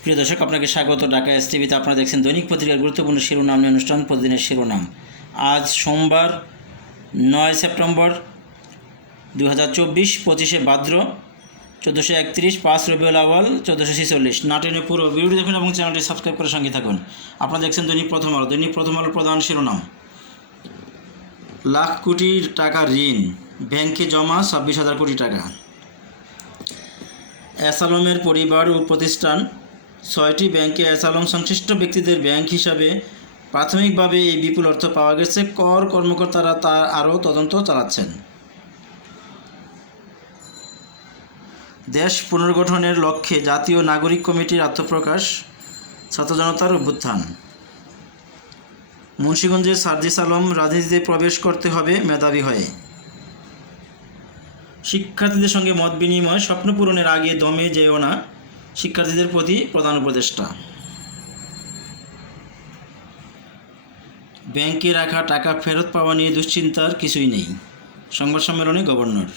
প্রিয় দর্শক, আপনাকে স্বাগত। ঢাকা এস টিভিতে আপনারা দেখছেন দৈনিক পত্রিকার গুরুত্বপূর্ণ শিরোনাম, নিয়ে অনুষ্ঠান, প্রতিদিনের শিরোনাম। আজ সোমবার নয় সেপ্টেম্বর দু হাজার চব্বিশ, পঁচিশে ভাদ্র, চোদ্দোশো একত্রিশ, পাঁচ রবিউল আওয়াল চোদ্দোশো ছেচল্লিশ। নাটেনে পুরো ভিডিওটি দেখুন এবং চ্যানেলটি সাবস্ক্রাইব করে সঙ্গে থাকুন। আপনারা দেখছেন দৈনিক প্রথম আলো। দৈনিক প্রথম আলোর প্রধান শিরোনাম। লাখ কোটি টাকা ঋণ। ব্যাংকে জমা ছাব্বিশ হাজার কোটি টাকা। অ্যাসালমের পরিবার ও প্রতিষ্ঠান ছয়টি ব্যাংকে অ্যাসালম সংশ্লিষ্ট ব্যক্তিদের ব্যাংক হিসাবে প্রাথমিকভাবে এই বিপুল অর্থ পাওয়া গেছে। কর কর্মকর্তারা তার আরও তদন্ত চালাচ্ছেন। দেশ পুনর্গঠনের লক্ষ্যে জাতীয় নাগরিক কমিটির আত্মপ্রকাশ ছাত্র জনতার অভ্যুত্থান। মুন্সীগঞ্জের সার্জিস আলম রাজনীতিতে প্রবেশ করতে হবে মেধাবী হয়ে। শিক্ষার্থীদের সঙ্গে মত বিনিময় স্বপ্ন পূরণের আগে দমে যেও না শিক্ষার্থীদের প্রতি প্রধান উপদেষ্টা। ব্যাংকে রাখা টাকা ফেরত পাওয়া নিয়ে দুশ্চিন্তার কিছুই নেই, সংবাদ সম্মেলনে গভর্নর।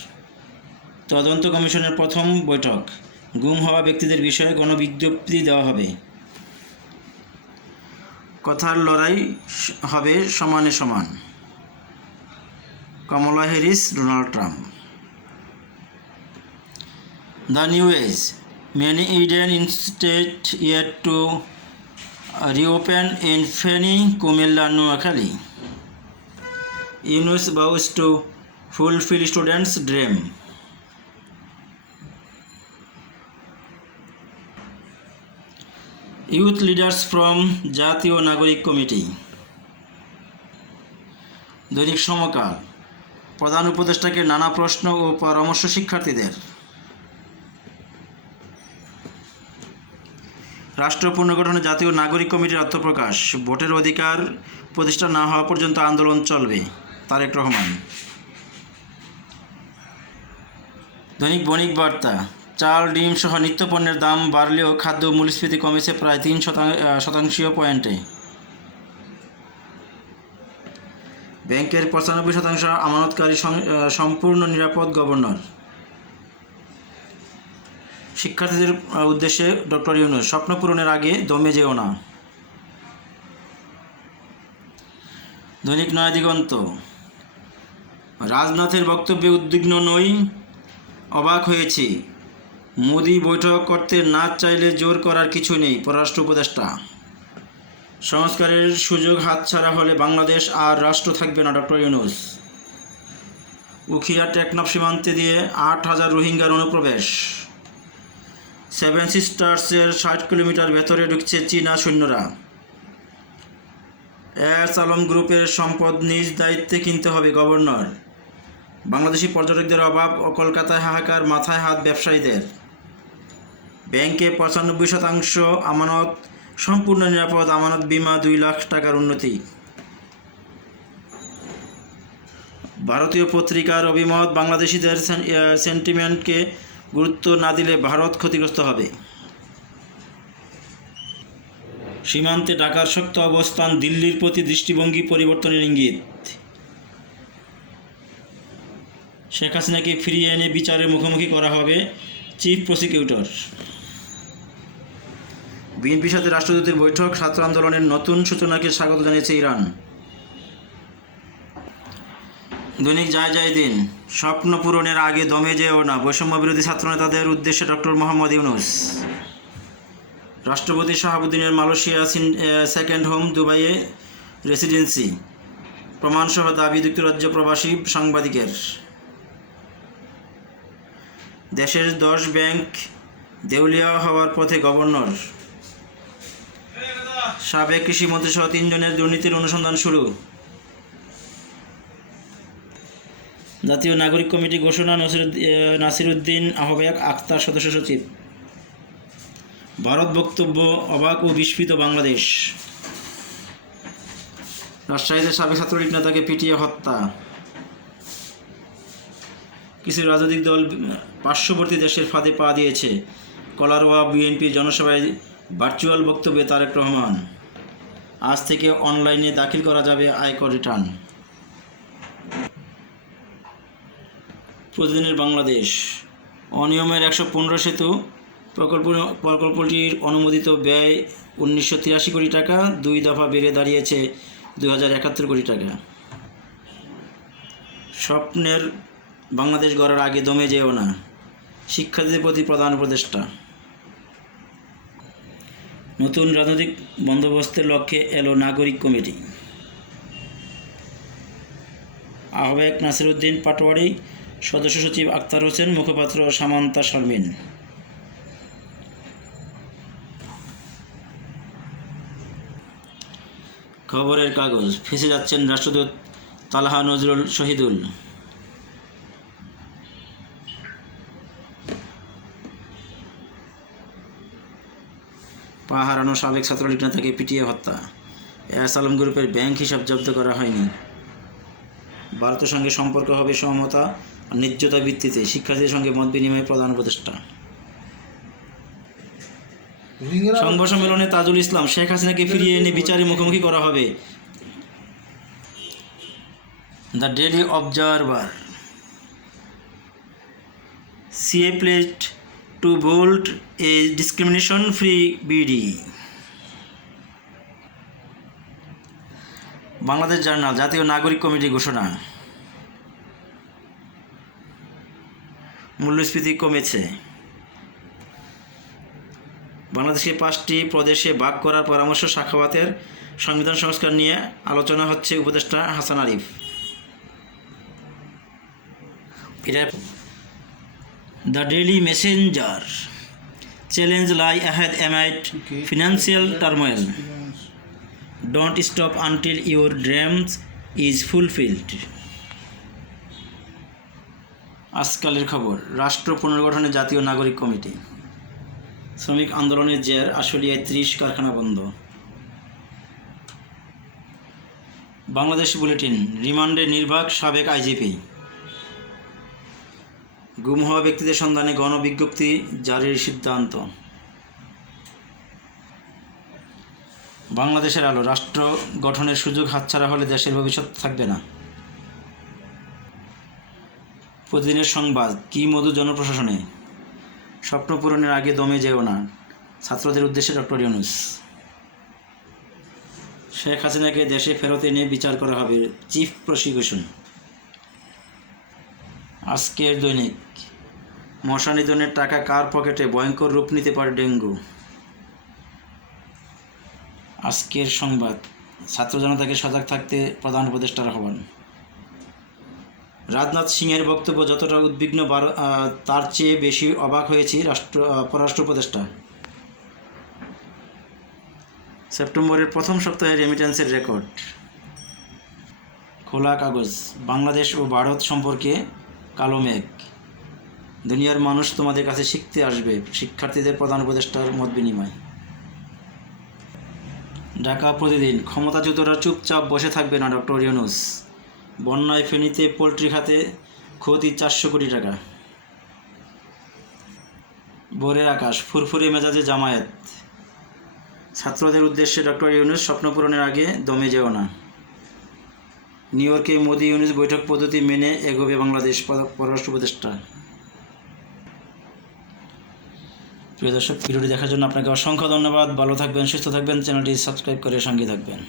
তদন্ত কমিশনের প্রথম বৈঠক, গুম হওয়া ব্যক্তিদের বিষয়ে গণবিজ্ঞপ্তি দেওয়া হবে। কথার লড়াই হবে সমানে সমান। Kamala Harris, Donald Trump. The new age. Many Indian institutes yet to uh, reopen in Feni, Kumilla, Noakhali. Yunus vows to fulfill students' dream. Youth leaders from জাতীয় নাগরিক কমিটি দৈনিক সমকাল প্রধান উপদেষ্টাকে নানা প্রশ্ন ও পরামর্শ শিক্ষার্থীদের রাষ্ট্র পুনর্গঠনে জাতীয় নাগরিক কমিটির আত্মপ্রকাশ। ভোটের অধিকার প্রতিষ্ঠা না হওয়া পর্যন্ত আন্দোলন চলবে, তারেক রহমান। দৈনিক বণিক বার্তা, চাল, ডিম সহ নিত্যপণ্যের দাম বাড়লেও খাদ্য মূল্যস্ফীতি কমেছে প্রায় তিন শতাং- শতাংশীয় পয়েন্টে। ব্যাংকের পঁচানব্বই শতাংশ আমানতকারী সম্পূর্ণ নিরাপদ গভর্নর। শিক্ষার্থীদের উদ্দেশ্যে ডক্টর ইউনুস, স্বপ্ন পূরণের আগে দমে যেও না। দৈনিক নয়া দিগন্ত। রাজনাথের বক্তব্যে উদ্বিগ্ন নই, অবাক হয়েছি। মোদি বৈঠক করতে না চাইলে জোর করার কিছু নেই, পররাষ্ট্র উপদেষ্টা। সংস্কারের সুযোগ হাতছাড়া হলে বাংলাদেশ আর রাষ্ট্র থাকবে না, ডক্টর ইউনুস। উখিয়া টেকনাফ সীমান্তে দিয়ে আট হাজার রোহিঙ্গার অনুপ্রবেশ। সেভেন সিস্টার্সের ষাট কিলোমিটার ভেতরে ঢুকছে চীনা সৈন্যরা। এস আলম গ্রুপের সম্পদ নিজ দায়িত্বে কিনতে হবে, গভর্নর। বাংলাদেশি পর্যটকদের অভাব ও কলকাতায় হাহাকার, মাথায় হাত ব্যবসায়ীদের। ব্যাংকে পঁচানব্বই শতাংশ আমানত, সম্পূর্ণ নিরাপদ আমানত বিমা দুই লাখ টাকার উন্নতি। ভারতীয় পত্রিকার অভিমত, বাংলাদেশিদের সেন্টিমেন্টকে গুরুত্ব না দিলে ভারত ক্ষতিগ্রস্ত হবে। সীমান্তে ঢাকার শক্ত অবস্থান দিল্লির প্রতি দৃষ্টিভঙ্গি পরিবর্তনের ইঙ্গিত। শেখ হাসিনাকে ফিরিয়ে এনে বিচারের মুখোমুখি করা হবে চিফ প্রসিকিউটর। বিএনপির সাথে রাষ্ট্রদূতের বৈঠক, ছাত্র আন্দোলনের নতুন সূচনাকে স্বাগত জানিয়েছে ইরান। দৈনিক যায় যায় দিন। স্বপ্ন পূরণের আগে দমে যেও না। বৈষম্য বিরোধী ছাত্রনেতাদের উদ্দেশ্যে ডক্টর মোহাম্মদ ইউনুস। রাষ্ট্রপতি শাহাবুদ্দিনের মালয়েশিয়া সেকেন্ড হোম দুবাইয়ে রেসিডেন্সি প্রমাণসহ দাবি যুক্তরাজ্য প্রবাসী সাংবাদিকের। দেশের দশ ব্যাংক দেউলিয়া হওয়ার পথে গভর্নর। সাবেক কৃষিমন্ত্রী সহ তিনজনের দুর্নীতির অনুসন্ধান শুরু। জাতীয় নাগরিক কমিটি ঘোষণা নাসির উদ্দিন আহ্বায়ক আক্তার সদস্য সচিব। ভারত বক্তব্য অবাক ও বিস্মিত বাংলাদেশ। রাজশাহীতে সাবেক ছাত্রলীগ নেতাকে পিটিয়ে হত্যা। কিছু রাজনৈতিক দল পার্শ্ববর্তী দেশের ফাঁদে পা দিয়েছে। কলারোয়া বিএনপি জনসভায় ভার্চুয়াল বক্তব্যে তারেক রহমান। আজ থেকে অনলাইনে দাখিল করা যাবে আয়কর রিটার্ন। প্রতিদিনের বাংলাদেশ। অনিয়মের একশো পনেরো সেতু প্রকল্প প্রকল্পটির অনুমোদিত ব্যয় উনিশশো তিরাশি কোটি টাকা, দুই দফা বেড়ে দাঁড়িয়েছে দু হাজার একাত্তর কোটি টাকা। স্বপ্নের বাংলাদেশ গড়ার আগে দমে যেও না, শিক্ষার্থীদের প্রতি প্রধান উপদেষ্টা। নতুন রাজনৈতিক বন্দোবস্তের লক্ষ্যে এলো নাগরিক কমিটি। আহ্বায়ক নাসিরুদ্দিন পাটোয়ারি সদস্য সচিব আক্তার হোসেন, মুখপাত্র সামান্তা শারমিন। খবরের কাগজ, ফেসে যাচ্ছেন রাষ্ট্রদূত তালহা নজরুল শহীদুল। পা হারানো সাবেক ছাত্রলীগ নেতাকে পিটিয়ে হত্যা। এস আলম গ্রুপের ব্যাংক হিসাব জব্দ করা হয়নি। ভারতের সঙ্গে সম্পর্ক হবে সমতা ন্যায্যতা ভিত্তিতে শিক্ষার্থীদের সঙ্গে মত বিনিময়ে প্রধান উপদেষ্টা। সংবাদ সম্মেলনে তাজুল ইসলাম শেখ হাসিনাকে ফিরিয়ে এনে বিচারে মুখোমুখি করা হবে। The Daily Observer. CA plate to bold a discrimination free BD. Bangladesh journal জাতীয় নাগরিক কমিটি ঘোষণা। মূল্যস্ফীতি কমেছে। বাংলাদেশকে পাঁচটি প্রদেশে ভাগ করার পরামর্শ সাখাওয়াতের সংবিধান সংস্কার নিয়ে আলোচনা হচ্ছে উপদেষ্টা হাসান আরিফ। এটা the Daily Messenger challenge lie ahead amid financial turmoil. Don't stop until your dreams is fulfilled আজকালের খবর, রাষ্ট্র পুনর্গঠনে জাতীয় নাগরিক কমিটি। শ্রমিক আন্দোলনের জের, আশুলিয়ায় ত্রিশ কারখানা বন্ধ। বাংলাদেশ বুলেটিন, রিমান্ডে নির্বাক সাবেক আইজিপি। গুম হওয়া ব্যক্তিদের সন্ধানে গণবিজ্ঞপ্তি জারির সিদ্ধান্ত। বাংলাদেশের আলো, রাষ্ট্র গঠনের সুযোগ হাতছাড়া হলে দেশের ভবিষ্যৎ থাকবে না। প্রতিদিনের সংবাদ, কি মধু জনপ্রশাসনে? স্বপ্ন পূরণের আগে দমে যেও না, ছাত্রদের উদ্দেশ্যে ডক্টর ইউনুস। শেখ হাসিনাকে দেশে ফেরত এনে বিচার করা হবে, চিফ প্রসিকিউশন। আজকের দৈনিক মশা নিধনের টাকা কার পকেটে? ভয়ঙ্কর রূপ নিতে পারে ডেঙ্গু। আজকের সংবাদ, ছাত্র জনতাকে সজাগ থাকতে প্রধান উপদেষ্টার আহ্বান। রাজনাথ সিংয়ের বক্তব্য যতটা উদ্বিগ্ন তার চেয়ে বেশি অবাক হয়েছি রাষ্ট্র পররাষ্ট্র উপদেষ্টা। সেপ্টেম্বরের প্রথম সপ্তাহে রেমিটেন্সের রেকর্ড খোলা কাগজ, বাংলাদেশ ও ভারত সম্পর্কে কালো মেঘ। দুনিয়ার মানুষ তোমাদের কাছে শিখতে আসবে, শিক্ষার্থীদের প্রধান উপদেষ্টার মত বিনিময়। ঢাকা প্রতিদিন, ক্ষমতাচ্যুতরা চুপচাপ বসে থাকবে না, ডক্টর ইউনুস। বন্যায় ফেনীতে পোলট্রি খাতে ক্ষতি চারশো কোটি টাকা। ভোরের আকাশ, ফুরফুরে মেজাজে জামায়াত। ছাত্রদের উদ্দেশ্যে ডক্টর ইউনুস স্বপ্ন পূরণের আগে দমে যেও না। নিউ ইয়র্কে মোদি ইউনুস বৈঠক পদ্ধতি মেনে এগোবে বাংলাদেশ পররাষ্ট্র উপদেষ্টা। প্রিয় দর্শক, ভিডিওটি দেখার জন্য আপনাকে অসংখ্য ধন্যবাদ। ভালো থাকবেন, সুস্থ থাকবেন, চ্যানেলটি সাবস্ক্রাইব করে সঙ্গে থাকবেন।